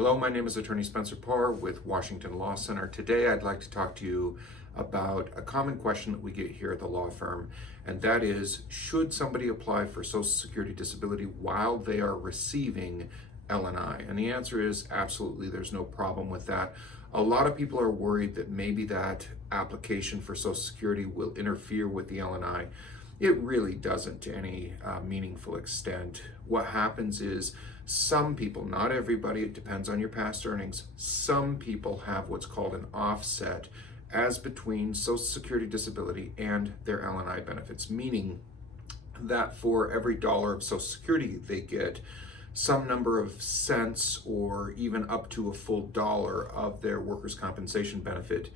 Hello, my name is Attorney Spencer Parr with Washington Law Center. Today I'd like to talk to you about a common question that we get here at the law firm, and that is, should somebody apply for Social Security disability while they are receiving LNI? And the answer is absolutely, there's no problem with that. A lot of people are worried that maybe that application for Social Security will interfere with the LNI. It really doesn't to any meaningful extent. What happens is some people, not everybody, it depends on your past earnings, some people have what's called an offset as between Social Security disability and their LNI benefits, meaning that for every dollar of Social Security they get, some number of cents or even up to a full dollar of their workers' compensation benefit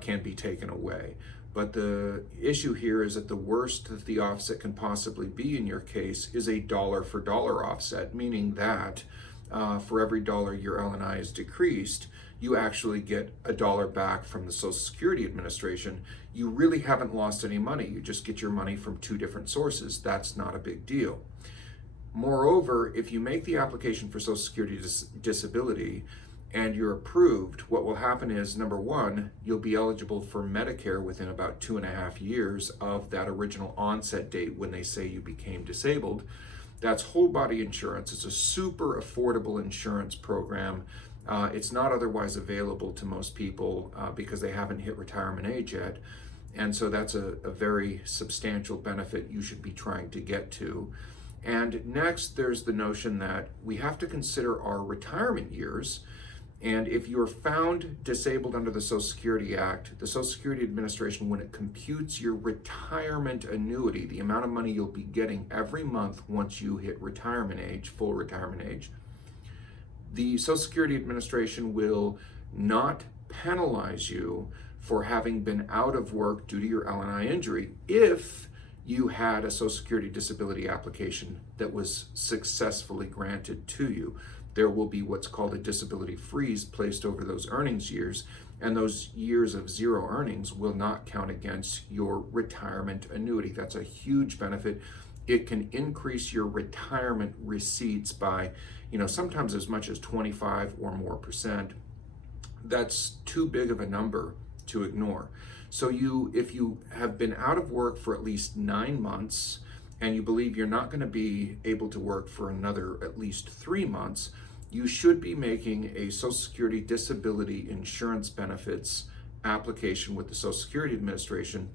can be taken away. But the issue here is that the worst that the offset can possibly be in your case is a dollar for dollar offset, meaning that for every dollar your LNI is decreased, you actually get a dollar back from the Social Security Administration. You really haven't lost any money. You just get your money from two different sources. That's not a big deal. Moreover, if you make the application for Social Security disability and you're approved, what will happen is, number one, you'll be eligible for Medicare within about 2.5 years of that original onset date when they say you became disabled. That's whole body insurance. It's a super affordable insurance program. It's not otherwise available to most people because they haven't hit retirement age yet. And so that's a very substantial benefit you should be trying to get to. And next, there's the notion that we have to consider our retirement years. And if you're found disabled under the Social Security Act, the Social Security Administration, when it computes your retirement annuity, the amount of money you'll be getting every month once you hit retirement age, full retirement age, the Social Security Administration will not penalize you for having been out of work due to your LNI injury if you had a Social Security disability application that was successfully granted to you. There will be what's called a disability freeze placed over those earnings years, and those years of zero earnings will not count against your retirement annuity. That's a huge benefit. It can increase your retirement receipts by, sometimes as much as 25 or more %. That's too big of a number to ignore. So if you have been out of work for at least 9 months and you believe you're not going to be able to work for another at least 3 months, you should be making a Social Security disability insurance benefits application with the Social Security Administration.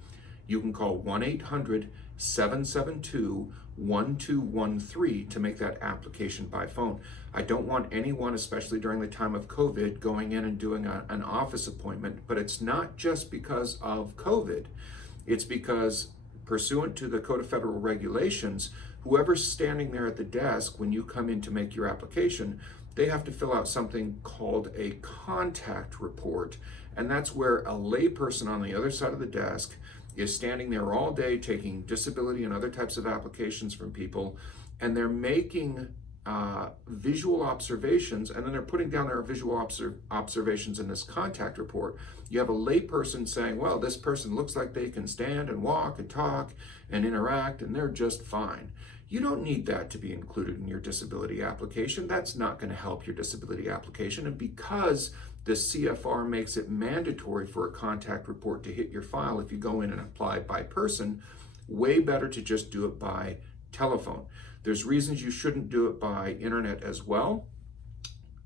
You can call 1-800-772-1213 to make that application by phone. I don't want anyone, especially during the time of COVID, going in and doing an office appointment, but it's not just because of COVID. It's because, pursuant to the Code of Federal Regulations, whoever's standing there at the desk when you come in to make your application, they have to fill out something called a contact report. And that's where a layperson on the other side of the desk is standing there all day taking disability and other types of applications from people, and they're making visual observations, and then they're putting down their visual observations in this contact report. You have a layperson saying, well, this person looks like they can stand and walk and talk and interact, and they're just fine. You don't need that to be included in your disability application. That's not going to help your disability application. And because the CFR makes it mandatory for a contact report to hit your file if you go in and apply by person, way better to just do it by telephone. There's reasons you shouldn't do it by internet as well.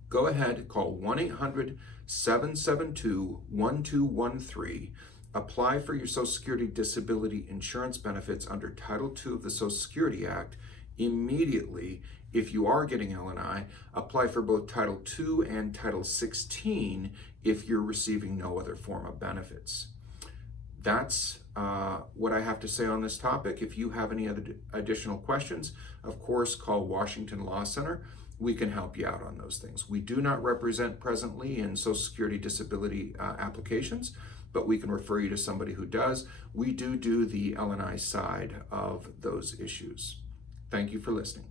Go ahead, call 1-800-772-1213. Apply for your Social Security disability insurance benefits under Title II of the Social Security Act immediately. If you are getting LNI, apply for both Title II and Title 16 if you're receiving no other form of benefits. That's what I have to say on this topic. If you have any other additional questions, of course, call Washington Law Center. We can help you out on those things. We do not represent presently in Social Security disability applications, but we can refer you to somebody who does. We do the LNI side of those issues. Thank you for listening.